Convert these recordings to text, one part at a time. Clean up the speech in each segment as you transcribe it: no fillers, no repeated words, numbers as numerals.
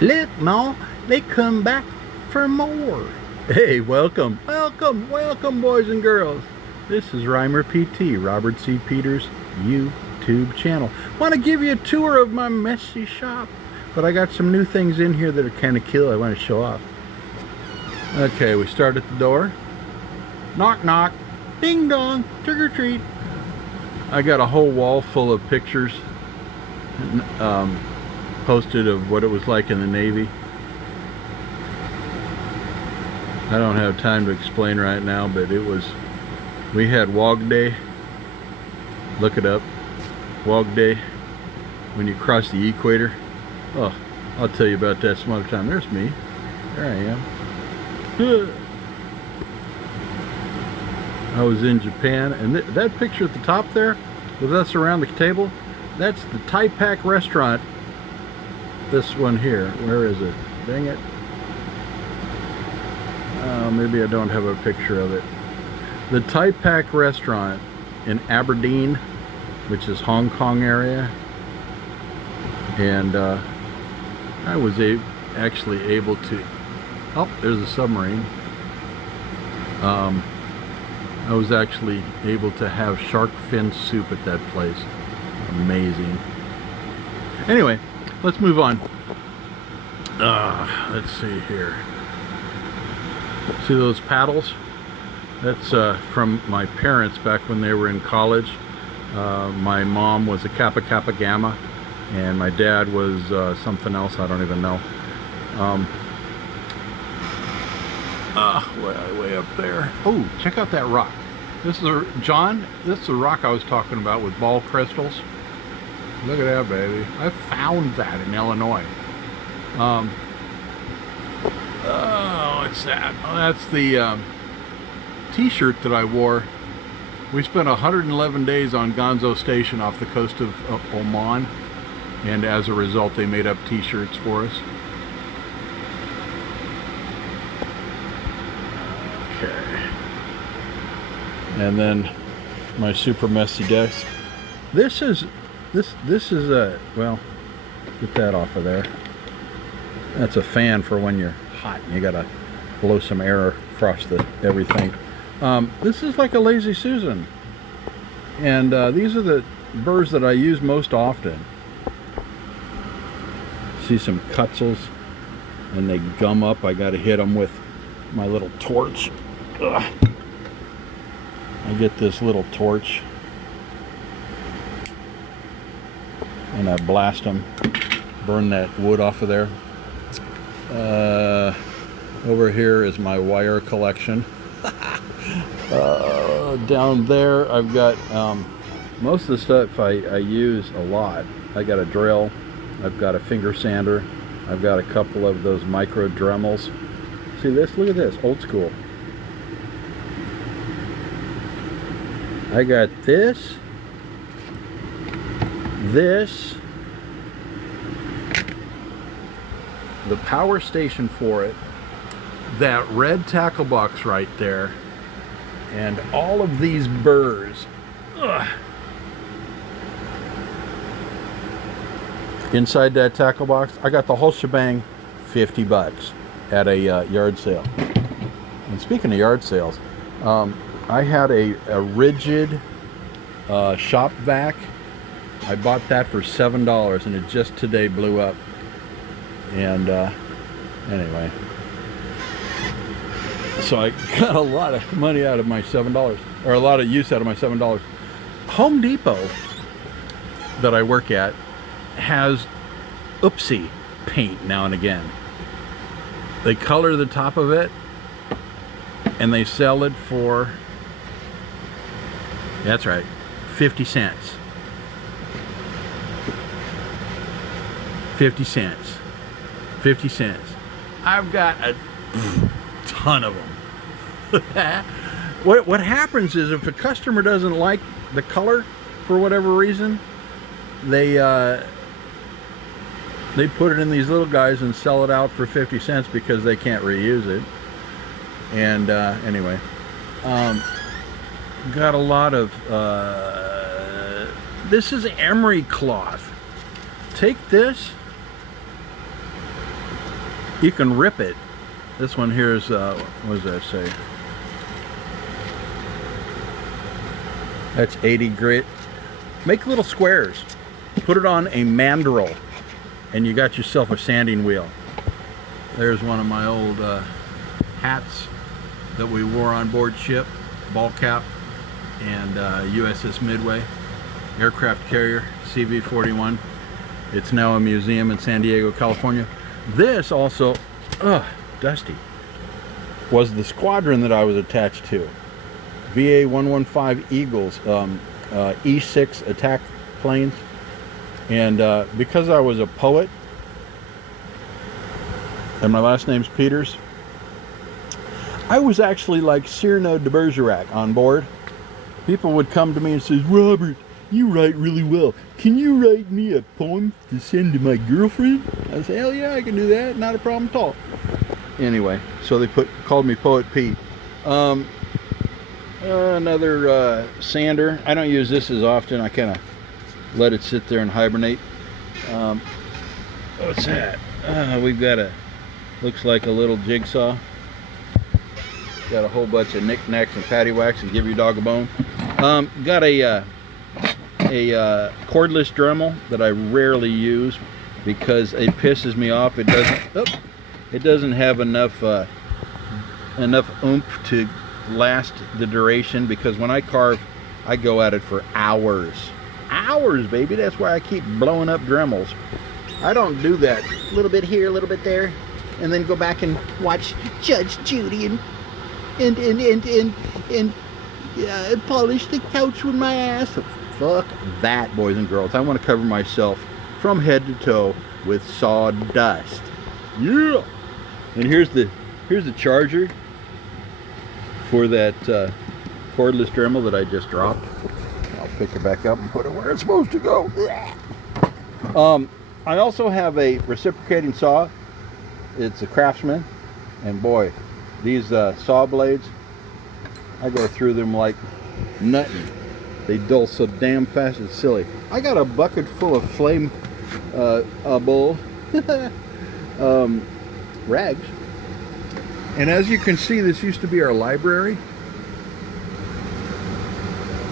Look, Ma, they come back for more. Hey, welcome, boys and girls. This is Reimer PT, Robert C. Peters YouTube channel. Want to give you a tour of my messy shop, but I got some new things in here that are kind of cool I want to show off. Okay, we start at the door. Knock, knock. Ding dong, trick or treat. I got a whole wall full of pictures posted of what it was like in the Navy. I don't have time to explain right now, but we had WOG Day. Look it up. WOG Day, when you cross the equator. Oh, I'll tell you about that some other time. There's me. There I am. I was in Japan, and that picture at the top there with us around the table, that's the Thai Pak restaurant. This one here, where is it? Dang it. Maybe I don't have a picture of it. The Thai Pak restaurant in Aberdeen, which is Hong Kong area, and I was actually able to, oh, there's a submarine. I was actually able to have shark fin soup at that place. Amazing. Anyway, let's move on. Let's see here. See those paddles? That's from my parents back when they were in college. My mom was a Kappa Kappa Gamma, and my dad was something else, I don't even know. Way up there. Oh, check out that rock. This is John. This is the rock I was talking about with ball crystals. Look at that, baby. I found that in Illinois. What's that? Oh, that's the T-shirt that I wore. We spent 111 days on Gonzo Station off the coast of Oman, and as a result, they made up T-shirts for us. And then my super messy desk. This is a, well, get that off of there. That's a fan for when you're hot and you gotta blow some air across everything. This is like a Lazy Susan, and these are the burrs that I use most often. See some Kutzels, and they gum up. I gotta hit them with my little torch. Ugh. I get this little torch and I blast them, burn that wood off of there. Over here is my wire collection. Down there I've got most of the stuff I use a lot. I got a drill, I've got a finger sander, I've got a couple of those micro Dremels. See this? Look at this, old school. I got this, the power station for it, that red tackle box right there, and all of these burrs. Ugh. Inside that tackle box, I got the whole shebang, $50 at a yard sale. And speaking of yard sales, I had a rigid shop vac. I bought that for $7, and it just today blew up. And anyway, so I got a lot of money out of my $7, or a lot of use out of my $7. Home Depot that I work at has Oopsie paint now and again. They color the top of it, and they sell it for, that's right, 50 cents. 50 cents. 50 cents. I've got a ton of them. What happens is, if a customer doesn't like the color for whatever reason, they put it in these little guys and sell it out for 50 cents because they can't reuse it. And anyway, got a lot of this is emery cloth. Take this You can rip it. This one here is, what does that say? That's 80 grit. Make little squares. Put it on a mandrel, and you got yourself a sanding wheel. There's one of my old hats that we wore on board ship, ball cap, and USS Midway, aircraft carrier, CV-41. It's now a museum in San Diego, California. This also, dusty, was the squadron that I was attached to. VA 115 Eagles, E6 attack planes. And because I was a poet, and my last name's Peters, I was actually like Cyrano de Bergerac on board. People would come to me and say, "Robert, you write really well. Can you write me a poem to send to my girlfriend?" I say, "Hell yeah, I can do that. Not a problem at all." Anyway, so they called me Poet Pete. Another sander. I don't use this as often. I kind of let it sit there and hibernate. What's that? We've got looks like a little jigsaw. Got a whole bunch of knickknacks and paddywhacks and give your dog a bone. Got a cordless Dremel that I rarely use because it pisses me off. It doesn't have enough oomph to last the duration, because when I carve, I go at it for hours, baby. That's why I keep blowing up Dremels. I don't do that a little bit here, a little bit there, and then go back and watch Judge Judy and polish the couch with my ass. Fuck that, boys and girls. I want to cover myself from head to toe with sawdust. Yeah. And here's the charger for that cordless Dremel that I just dropped. I'll pick it back up and put it where it's supposed to go. I also have a reciprocating saw. It's a Craftsman, and boy, these saw blades, I go through them like nutting. They dull so damn fast, it's silly. I got a bucket full of flame bowl rags, and as you can see, this used to be our library.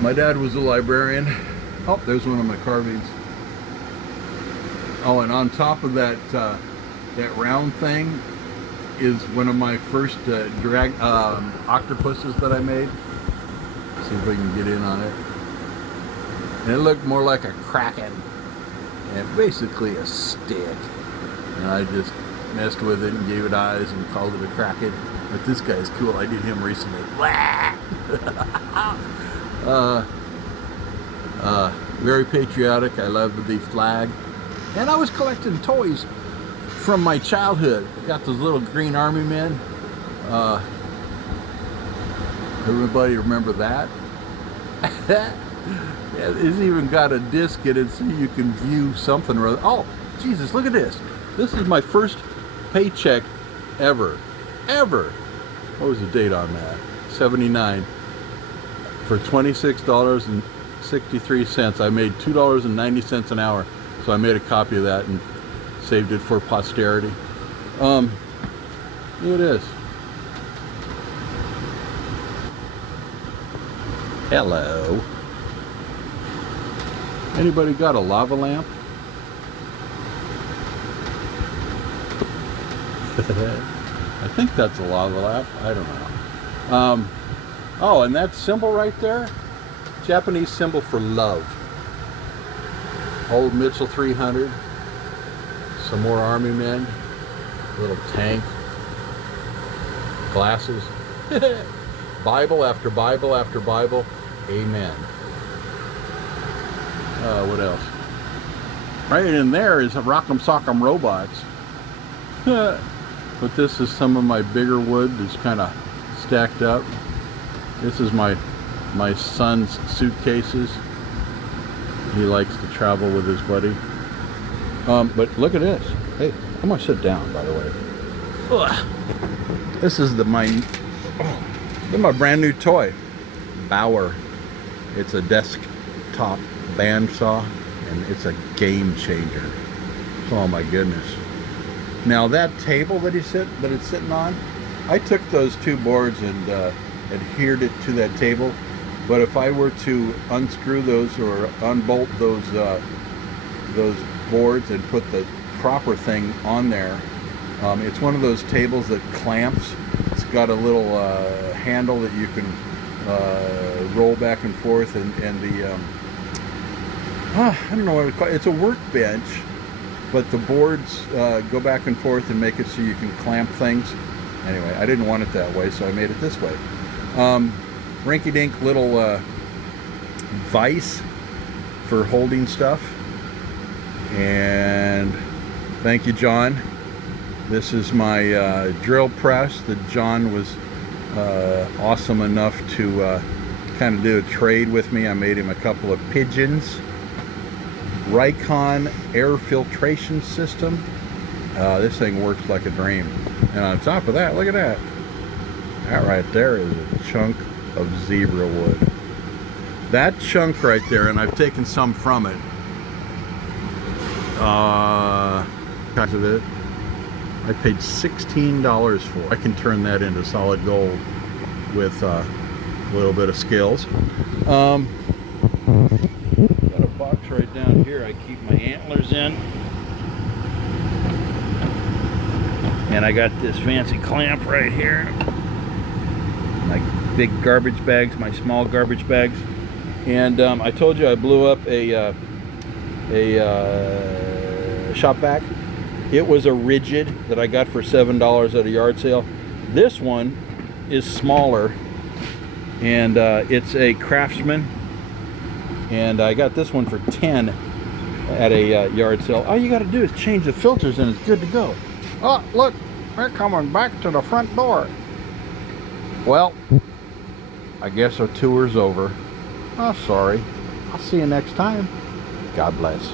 My dad was a librarian. Oh, there's one of my carvings. Oh, and on top of that round thing is one of my first octopuses that I made. See if we can get in on it. And it looked more like a kraken, and basically a stick. And I just messed with it and gave it eyes and called it a kraken. But this guy's cool. I did him recently. Very patriotic. I love the flag. And I was collecting toys from my childhood. Got those little green army men. Everybody remember that? Yeah, it's even got a disc in it so you can view something or other. Oh, Jesus, look at this. This is my first paycheck ever. What was the date on that? 79. For $26.63. I made $2.90 an hour. So I made a copy of that and saved it for posterity. Here it is. Hello. Anybody got a lava lamp? I think that's a lava lamp. I don't know. Oh, and that symbol right there, Japanese symbol for love. Old Mitchell 300. Some more army men. Little tank. Glasses. Bible after Bible after Bible. Amen. What else? Right in there is a Rock'em Sock'em Robots. But this is some of my bigger wood that's kind of stacked up. This is my son's suitcases. He likes to travel with his buddy. But look at this. Hey, I'm gonna sit down, by the way. Ugh. This is my brand new toy, Bauer. It's a desktop bandsaw, and it's a game changer. Oh my goodness. Now that table that it's sitting on, I took those two boards and adhered it to that table. But if I were to unscrew those or unbolt those boards and put the proper thing on there, it's one of those tables that clamps. It's got a little handle that you can roll back and forth, and the I don't know what it's a workbench, but the boards go back and forth and make it so you can clamp things. Anyway, I didn't want it that way, so I made it this way. Rinky-dink little vise for holding stuff. And thank you, John. This is my drill press that John was awesome enough to kind of do a trade with me. I made him a couple of pigeons. Rikon air filtration system. This thing works like a dream. And on top of that, look at that. That right there is a chunk of zebra wood. That chunk right there, and I've taken some from it. Kind of it. I paid $16 for. I can turn that into solid gold with a little bit of skills. Got a box right down here I keep my antlers in. And I got this fancy clamp right here. My big garbage bags, my small garbage bags. And I told you I blew up a shop vac. It was a rigid that I got for $7 at a yard sale. This one is smaller, and it's a Craftsman, and I got this one for $10 at a yard sale. All you got to do is change the filters and it's good to go. Oh, look, they're coming back to the front door. Well, I guess our tour's over. Oh, sorry. I'll see you next time. God bless.